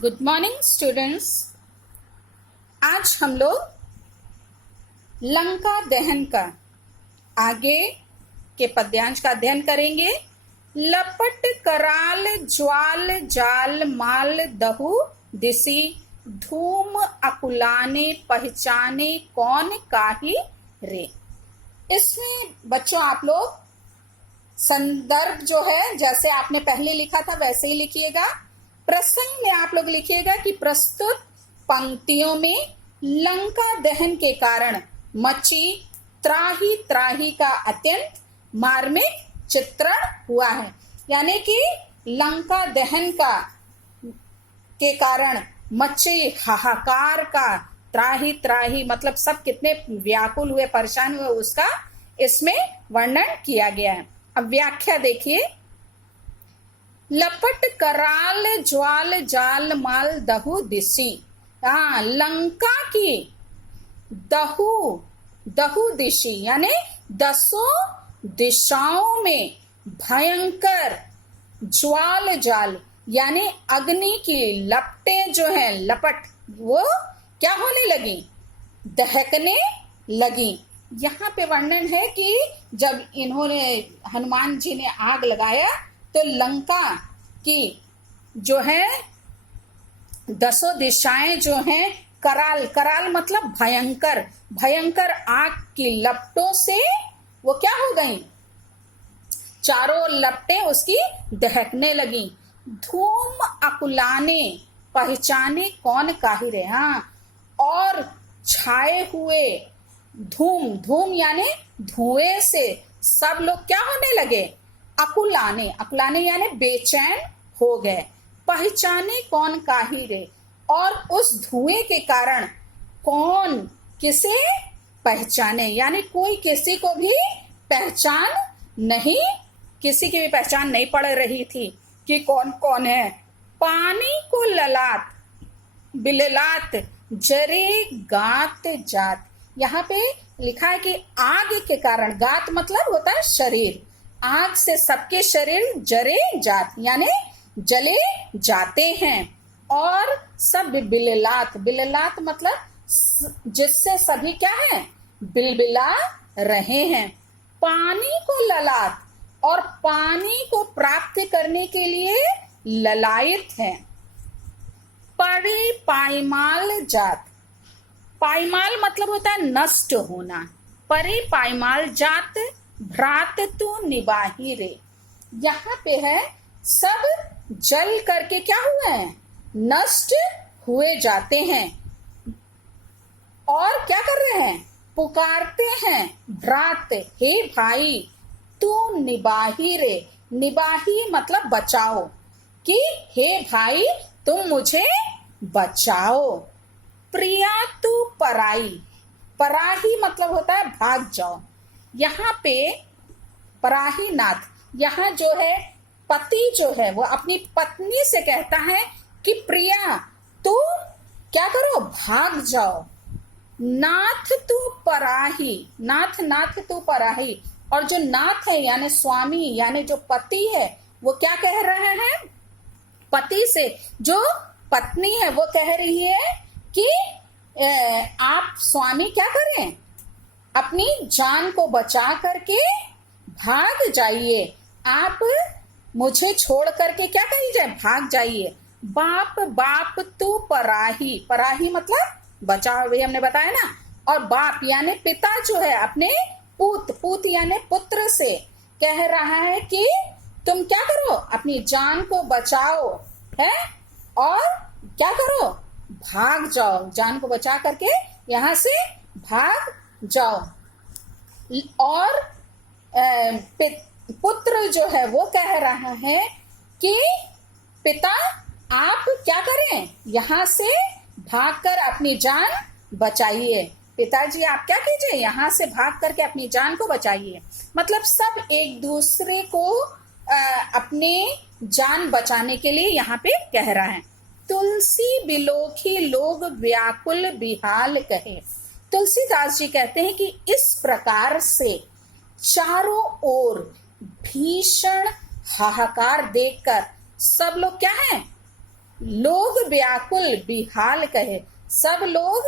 Good morning students. आज हम लोग लंका दहन का आगे के पद्यांश का अध्ययन करेंगे। लपट कराल ज्वाल जाल माल दहु दिसी धूम अकुलाने पहचाने कौन काहि रे। इसमें बच्चों आप लोग संदर्भ जो है जैसे आपने पहले लिखा था वैसे ही लिखिएगा। प्रसंग में आप लोग लिखिएगा कि प्रस्तुत पंक्तियों में लंका दहन के कारण मची त्राही त्राही का अत्यंत मार्मिक चित्रण हुआ है। यानी कि लंका दहन का के कारण मचे हाहाकार का, त्राही त्राही मतलब सब कितने व्याकुल हुए, परेशान हुए, उसका इसमें वर्णन किया गया है। अब व्याख्या देखिए। लपट कराल ज्वाल जाल माल दहु दिसी। लंका की दहु दिशी यानी 10 दिशाओं में भयंकर ज्वाल जाल यानी अग्नि की लपटें जो हैं, लपट वो क्या होने लगी, दहकने लगी। यहाँ पे वर्णन है कि जब इन्होंने हनुमान जी ने आग लगाया तो लंका की जो है 10 दिशाएं जो हैं कराल, कराल मतलब भयंकर, भयंकर आग की लपटों से वो क्या हो गई, चारों लपटें उसकी दहकने लगी। धूम अकुलाने पहचाने कौन काहि रे। और छाए हुए धूम, धूम यानी धुएं से सब लोग क्या होने लगे, अकुलाने, अकुलाने यानी बेचैन हो गए। पहचाने कौन काहि रे। और उस धुएं के कारण कौन किसे पहचाने, यानी कोई किसी को भी पहचान नहीं, किसी की भी पहचान नहीं पड़ रही थी कि कौन कौन है। पानी को ललाट बिललात जरे गात जात। यहाँ पे लिखा है कि आग के कारण, गात मतलब होता है शरीर, आग से सबके शरीर जरे जात यानी जले जाते हैं। और सब बिललात, बिललात मतलब जिससे सभी क्या है, बिलबिला रहे हैं। पानी को ललाट और पानी को प्राप्त करने के लिए ललायत है। परे पायमाल जात, पायमाल मतलब होता है नष्ट होना। परे पायमाल जात भ्रात तू निबाही रे। यहाँ पे है सब जल करके क्या हुए हैं, नष्ट हुए जाते हैं। और क्या कर रहे हैं, पुकारते हैं भ्रात, हे भाई तू निबाही रे। निबाही मतलब बचाओ, कि हे भाई तुम मुझे बचाओ। प्रिया तू पराई, पराही मतलब होता है भाग जाओ। यहाँ पे पराही नाथ, यहाँ जो है पति जो है वो अपनी पत्नी से कहता है कि प्रिया तू क्या करो, भाग जाओ। नाथ तू पराही, नाथ नाथ तू पराही। और जो नाथ है यानी स्वामी यानी जो पति है वो क्या कह रहे हैं पति से, जो पत्नी है वो कह रही है कि आप स्वामी क्या करें, अपनी जान को बचा करके भाग जाइए, आप मुझे छोड़ करके क्या कीजिए, भाग जाइए। बाप बाप तू पराही, पराही मतलब बचाओ, वही हमने बताया ना। और बाप यानी पिता जो है अपने पूत, पूत यानी पुत्र से कह रहा है कि तुम क्या करो, अपनी जान को बचाओ है और क्या करो, भाग जाओ, जान को बचा करके यहाँ से भाग जाओ। और पुत्र जो है वो कह रहा है कि पिता आप क्या करें, यहाँ से भागकर अपनी जान बचाइए। पिताजी आप क्या कीजिए, यहाँ से भाग करके अपनी जान को बचाइए। मतलब सब एक दूसरे को अपने जान बचाने के लिए यहाँ पे कह रहा है। तुलसी बिलोखी लोग व्याकुल बिहाल कहे। तुलसीदास जी कहते हैं कि इस प्रकार से चारों ओर भीषण हाहाकार देखकर सब लोग क्या हैं, लोग व्याकुल बिहाल कहे, सब लोग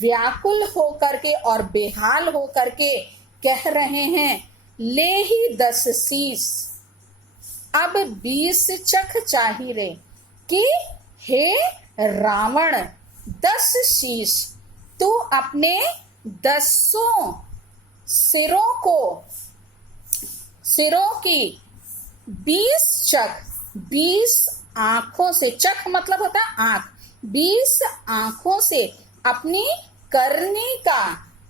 व्याकुल होकर के और बेहाल होकर के कह रहे हैं, ले ही 10 शीश अब 20 चख चाही रे, कि हे रावण 10 शीश तू अपने 10 सिरों की 20 चख, 20 आंखों से, चख मतलब होता है आंख, 20 आंखों से अपनी करनी का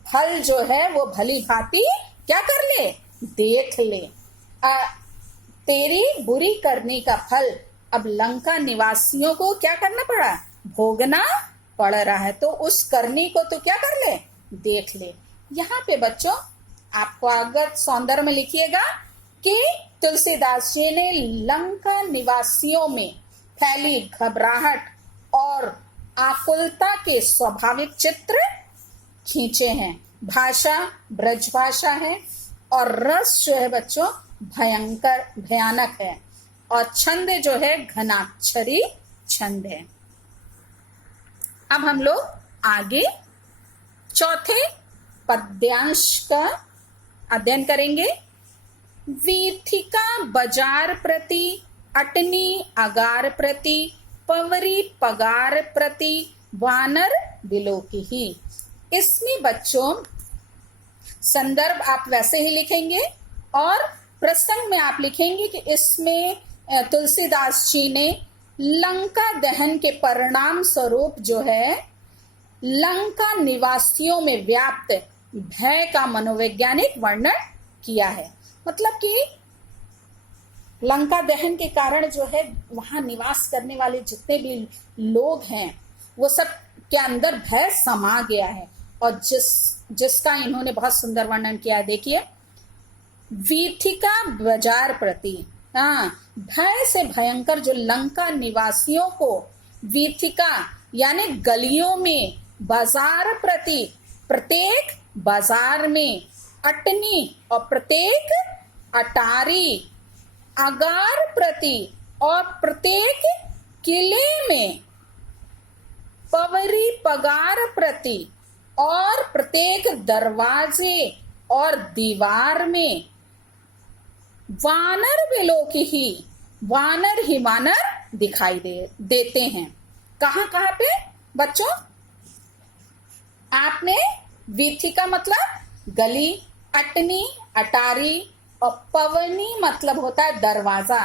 फल जो है वो भली भांति क्या कर ले, देख ले। तेरी बुरी करनी का फल अब लंका निवासियों को क्या करना पड़ा, भोगना पड़ रहा है, तो उस करनी को तो क्या कर ले, देख ले। यहाँ पे बच्चों आपको आगत सौंदर्य में लिखिएगा कि तुलसीदास जी ने लंका निवासियों में फैली घबराहट और आकुलता के स्वाभाविक चित्र खींचे हैं। भाषा ब्रज भाषा है और रस जो है बच्चों भयंकर भयानक है, और छंद जो है घनाक्षरी छंद है। अब हम लोग आगे चौथे पद्यांश का अध्ययन करेंगे। वीथिका बाजार प्रति, अटनी अगार प्रति, पवरी पगार प्रति, वानर बिलोकी ही। इसमें बच्चों संदर्भ आप वैसे ही लिखेंगे और प्रसंग में आप लिखेंगे कि इसमें तुलसीदास जी ने लंका दहन के परिणाम स्वरूप जो है लंका निवासियों में व्याप्त भय का मनोवैज्ञानिक वर्णन किया है। मतलब कि लंका दहन के कारण जो है वहां निवास करने वाले जितने भी लोग हैं वो सब के अंदर भय समा गया है, और जिसका इन्होंने बहुत सुंदर वर्णन किया है। देखिए, वीथिका बाजार प्रति, भय से भयंकर जो लंका निवासियों को वीथिका यानी गलियों में, बाजार प्रति प्रत्येक बाजार में, अटनी और प्रत्येक अटारी, अगार प्रति और प्रत्येक किले में, पवरी पगार प्रति और प्रत्येक दरवाजे और दीवार में, वानर बिलोकी ही, वानर ही वानर दिखाई देते हैं। कहां कहां पे बच्चों? आपने वीथिका मतलब गली, अटनी अटारी, और पवनी मतलब होता है दरवाजा,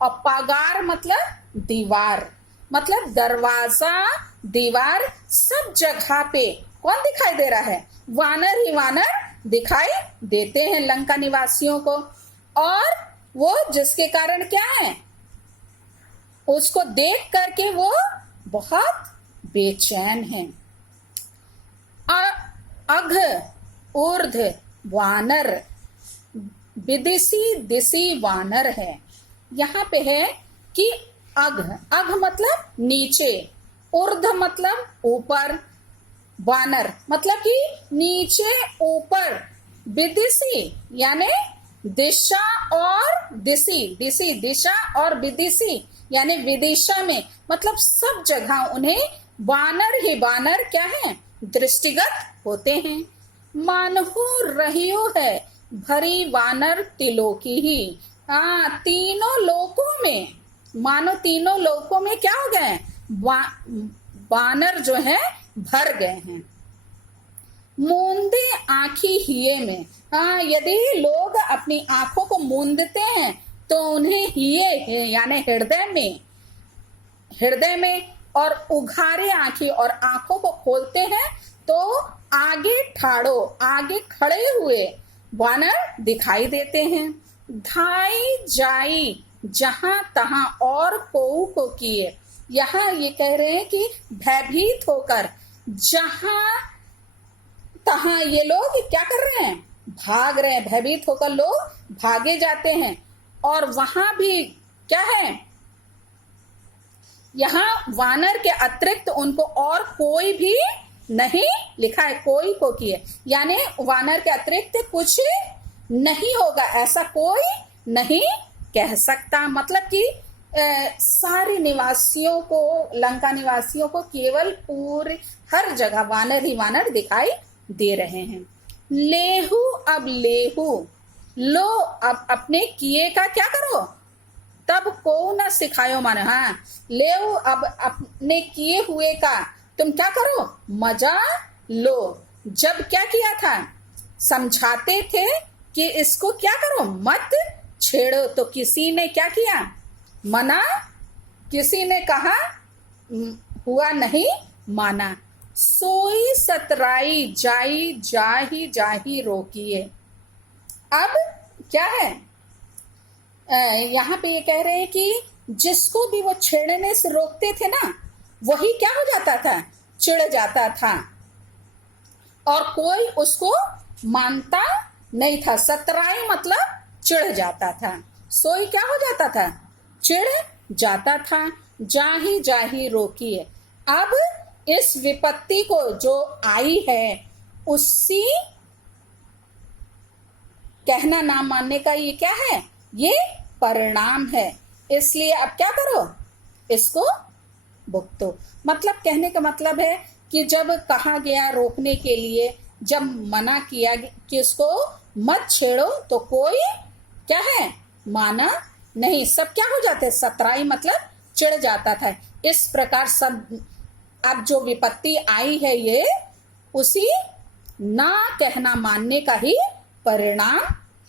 और पगार मतलब दीवार, मतलब दरवाजा दीवार सब जगह पे कौन दिखाई दे रहा है? वानर ही वानर दिखाई देते हैं लंका निवासियों को। और वो जिसके कारण क्या है, उसको देख करके वो बहुत बेचैन है। अघ ऊर्ध वानर, विदिशी दिशी वानर है। यहाँ पे है कि अघ, अघ मतलब नीचे, ऊर्ध मतलब ऊपर, वानर मतलब कि नीचे ऊपर, विदिशी यानी दिशा और दिशी, दिशी दिशा और विदिशी यानी विदिशा में, मतलब सब जगह उन्हें वानर ही वानर क्या है, दृष्टिगत होते हैं। मानहु रहियो है भरी वानर तिलोकी ही। तीनों लोकों में, मानो तीनों लोकों में क्या हो गए, वानर जो है भर गए हैं। मूंदे आंखी हिये में, यदि लोग अपनी आंखों को मूंदते हैं तो उन्हें हिये यानी हृदय में और उघारे आंखें और आंखों को खोलते हैं तो आगे ठाड़ो, आगे खड़े हुए वानर दिखाई देते हैं। धाई जाई जहां तहां और कोऊ को किए, यहाँ ये कह रहे हैं कि भयभीत होकर जहां तहां ये लोग क्या कर रहे हैं, भाग रहे हैं। भयभीत होकर लोग भागे जाते हैं। और वहां भी क्या है, यहाँ वानर के अतिरिक्त उनको और कोई भी नहीं लिखा है, कोई को किए यानी वानर के अतिरिक्त कुछ नहीं होगा, ऐसा कोई नहीं कह सकता। मतलब कि सारे निवासियों को, लंका निवासियों को केवल पूरे हर जगह वानर ही वानर दिखाई दे रहे हैं। लेहू अब लेहू, लो अब अपने किए का क्या करो, तब को न सिखायो माने। हाँ, लेहू अब अपने किए हुए का तुम क्या करो, मजा लो। जब क्या किया था, समझाते थे कि इसको क्या करो, मत छेड़ो, तो किसी ने क्या किया, मना, किसी ने कहा, हुआ नहीं माना। सोई सतराई जाई जाही जाही रोकिए। अब क्या है, यहाँ पे ये कह रहे हैं कि जिसको भी वो छेड़ने से रोकते थे ना, वही क्या हो जाता था, चिढ़ जाता था और कोई उसको मानता नहीं था। सतराई मतलब चिढ़ जाता था, सोई क्या हो जाता था, चिढ़ जाता था। जाही जाही रोकिए। अब इस विपत्ति को जो आई है, उसी कहना ना मानने का ये क्या है, ये परिणाम है। इसलिए अब क्या करो, इसको भुगतो। मतलब कहने का मतलब है कि जब कहा गया रोकने के लिए, जब मना किया कि इसको मत छेड़ो, तो कोई क्या है, माना नहीं, सब क्या हो जाते, सतराई मतलब चिढ़ जाता था। इस प्रकार सब अब जो विपत्ति आई है, ये उसी ना कहना मानने का ही परिणाम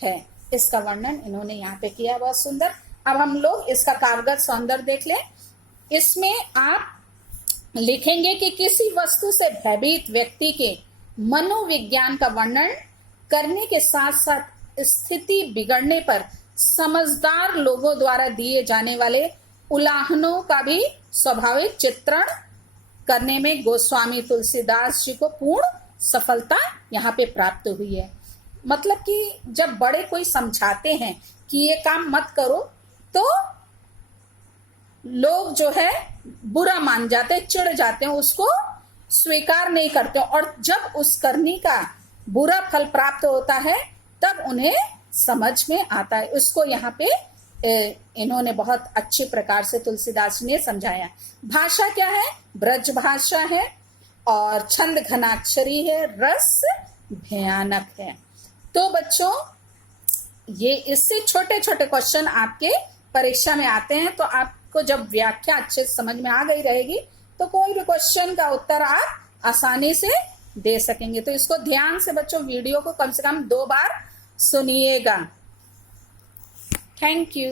है। इसका वर्णन इन्होंने यहाँ पे किया, बहुत सुंदर। अब हम लोग इसका काव्यगत सौंदर्य देख लें। इसमें आप लिखेंगे कि किसी वस्तु से भयभीत व्यक्ति के मनोविज्ञान का वर्णन करने के साथ साथ स्थिति बिगड़ने पर समझदार लोगों द्वारा दिए जाने वाले उल्लांघनों का भी स्वाभाविक चित्रण करने में गोस्वामी तुलसीदास जी को पूर्ण सफलता यहाँ पे प्राप्त हुई है। मतलब कि जब बड़े कोई समझाते हैं कि ये काम मत करो, तो लोग जो है बुरा मान जाते, चिढ़ जाते हैं, उसको स्वीकार नहीं करते, और जब उस करने का बुरा फल प्राप्त होता है तब उन्हें समझ में आता है। उसको यहाँ पे इन्होंने बहुत अच्छे प्रकार से तुलसीदास ने समझाया। भाषा क्या है, ब्रज भाषा है और छंद घनाक्षरी है, रस भयानक है। तो बच्चों, ये इससे छोटे छोटे क्वेश्चन आपके परीक्षा में आते हैं, तो आपको जब व्याख्या अच्छे से समझ में आ गई रहेगी तो कोई भी क्वेश्चन का उत्तर आप आसानी से दे सकेंगे। तो इसको ध्यान से बच्चों वीडियो को कम से कम 2 बार सुनिएगा। Thank you.